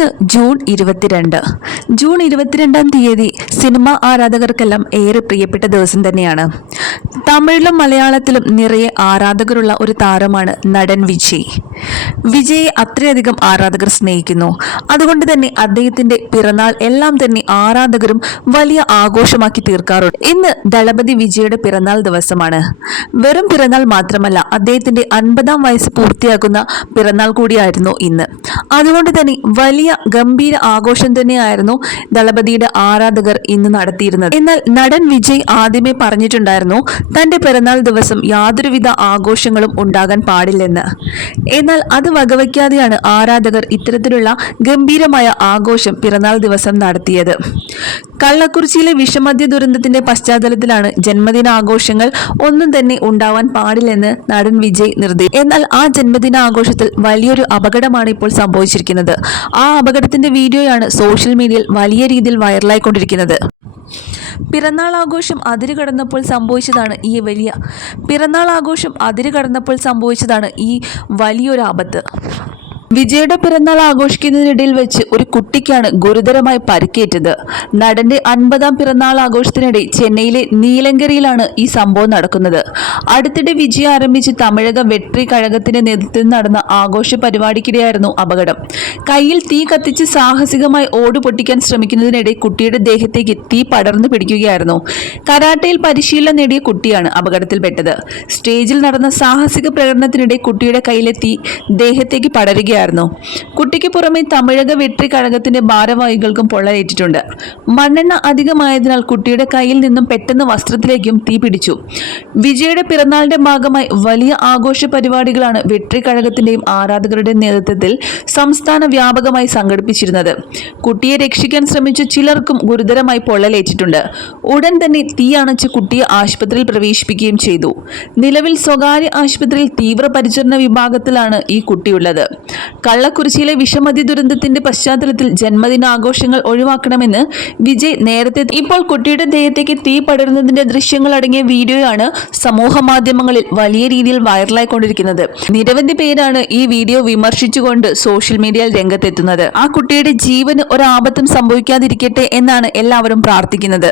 ഇന്ന് June 22. June 22-ാം തീയതി cinema ആരാധകർക്കെല്ലാം ഏറെ പ്രിയപ്പെട്ട ദിവസം തന്നെയാണ്. തമിഴിലും മലയാളത്തിലും നിറയെ ആരാധകരുള്ള ഒരു താരമാണ് നടൻ വിജയ്. വിജയെ അത്രയധികം ആരാധകർ സ്നേഹിക്കുന്നു. അതുകൊണ്ട് തന്നെ അദ്ദേഹത്തിന്റെ പിറന്നാൾ എല്ലാം തന്നെ ആരാധകരും വലിയ ആഘോഷമാക്കി തീർക്കാറുണ്ട്. ഇന്ന് ദളപതി വിജയുടെ പിറന്നാൾ ദിവസമാണ്. വെറും പിറന്നാൾ മാത്രമല്ല, അദ്ദേഹത്തിന്റെ 50-ാം വയസ്സ് പൂർത്തിയാക്കുന്ന പിറന്നാൾ കൂടിയായിരുന്നു ഇന്ന്. അതുകൊണ്ട് തന്നെ വലിയ ഗംഭീര ആഘോഷം തന്നെയായിരുന്നു ദളപതിയുടെ ആരാധകർ ഇന്ന് നടത്തിയിരുന്നത്. എന്നാൽ നടൻ വിജയ് ആദ്യമേ പറഞ്ഞിട്ടുണ്ടായിരുന്നു തന്റെ പിറന്നാൾ ദിവസം യാതൊരുവിധ ആഘോഷങ്ങളും ഉണ്ടാകാൻ പാടില്ലെന്ന്. എന്നാൽ അത് വകവയ്ക്കാതെയാണ് ആരാധകർ ഇത്തരത്തിലുള്ള ഗംഭീരമായ ആഘോഷം പിറന്നാൾ ദിവസം നടത്തിയത്. കള്ളക്കുറിച്ചിയിലെ വിഷമദ്യ ദുരന്തത്തിന്റെ പശ്ചാത്തലത്തിലാണ് ജന്മദിനാഘോഷങ്ങൾ ഒന്നും തന്നെ ഉണ്ടാവാൻ പാടില്ലെന്ന് നടൻ വിജയ് നിർദ്ദേശിച്ചു. എന്നാൽ ആ ജന്മദിനാഘോഷത്തിൽ വലിയൊരു അപകടമാണ് ഇപ്പോൾ സംഭവിച്ചിരിക്കുന്നത്. ആ അപകടത്തിന്റെ വീഡിയോയാണ് സോഷ്യൽ മീഡിയയിൽ വലിയ രീതിയിൽ വൈറലായിക്കൊണ്ടിരിക്കുന്നത്. പിറന്നാൾ ആഘോഷം അതിരുകടന്നപ്പോൾ സംഭവിച്ചതാണ് ഈ വലിയൊരു ആപത്ത്. വിജയുടെ പിറന്നാൾ ആഘോഷിക്കുന്നതിനിടയിൽ വെച്ച് ഒരു കുട്ടിക്കാണ് ഗുരുതരമായി പരിക്കേറ്റത്. നടന്റെ 50-ാം പിറന്നാൾ ആഘോഷത്തിനിടെ ചെന്നൈയിലെ നീലങ്കരിയിലാണ് ഈ സംഭവം നടക്കുന്നത്. അടുത്തിടെ വിജയ് ആരംഭിച്ച് തമിഴക വെട്രി കഴകത്തിന്റെ നേതൃത്വത്തിൽ നടന്ന ആഘോഷ പരിപാടിക്കിടെയായിരുന്നു അപകടം. കയ്യിൽ തീ കത്തിച്ച് സാഹസികമായി ഓട് പൊട്ടിക്കാൻ ശ്രമിക്കുന്നതിനിടെ കുട്ടിയുടെ ദേഹത്തേക്ക് തീ പടർന്നു പിടിക്കുകയായിരുന്നു. കരാട്ടയിൽ പരിശീലനം നേടിയ കുട്ടിയാണ് അപകടത്തിൽപ്പെട്ടത്. സ്റ്റേജിൽ നടന്ന സാഹസിക പ്രകടനത്തിനിടെ കുട്ടിയുടെ കയ്യിലെ തീ ദേഹത്തേക്ക് പടരുകയായിരുന്നു. കുട്ടിക്ക് പുറമെ തമിഴക വെട്രി കഴകത്തിന്റെ ഭാരവാഹികൾക്കും പൊള്ളലേറ്റിട്ടുണ്ട്. മണ്ണെണ്ണ അധികമായതിനാൽ കുട്ടിയുടെ കയ്യിൽ നിന്നും പെട്ടെന്ന് വസ്ത്രത്തിലേക്കും തീ പിടിച്ചു. വിജയുടെ പിറന്നാളിന്റെ ഭാഗമായി വലിയ ആഘോഷ പരിപാടികളാണ് വെട്രി കഴകത്തിന്റെയും ആരാധകരുടെ നേതൃത്വത്തിൽ സംസ്ഥാന വ്യാപകമായി സംഘടിപ്പിച്ചിരുന്നത്. കുട്ടിയെ രക്ഷിക്കാൻ ശ്രമിച്ച ചിലർക്കും ഗുരുതരമായി പൊള്ളലേറ്റിട്ടുണ്ട്. ഉടൻ തന്നെ തീ അണച്ച് കുട്ടിയെ ആശുപത്രിയിൽ പ്രവേശിപ്പിക്കുകയും ചെയ്തു. നിലവിൽ സ്വകാര്യ ആശുപത്രിയിൽ തീവ്രപരിചരണ വിഭാഗത്തിലാണ് ഈ കുട്ടിയുള്ളത്. കള്ളക്കുറിച്ചിയിലെ വിഷമദ്യ ദുരന്തത്തിന്റെ പശ്ചാത്തലത്തിൽ ജന്മദിനാഘോഷങ്ങൾ ഒഴിവാക്കണമെന്ന് വിജയ് നേരത്തെ. ഇപ്പോൾ കുട്ടിയുടെ ദേഹത്തേക്ക് തീ പടരുന്നതിന്റെ ദൃശ്യങ്ങൾ അടങ്ങിയ വീഡിയോയാണ് സമൂഹ മാധ്യമങ്ങളിൽ വലിയ രീതിയിൽ വൈറലായിക്കൊണ്ടിരിക്കുന്നത്. നിരവധി പേരാണ് ഈ വീഡിയോ വിമർശിച്ചുകൊണ്ട് സോഷ്യൽ മീഡിയയിൽ രംഗത്തെത്തുന്നത്. ആ കുട്ടിയുടെ ജീവന് ഒരാപത്തും സംഭവിക്കാതിരിക്കട്ടെ എന്നാണ് എല്ലാവരും പ്രാർത്ഥിക്കുന്നത്.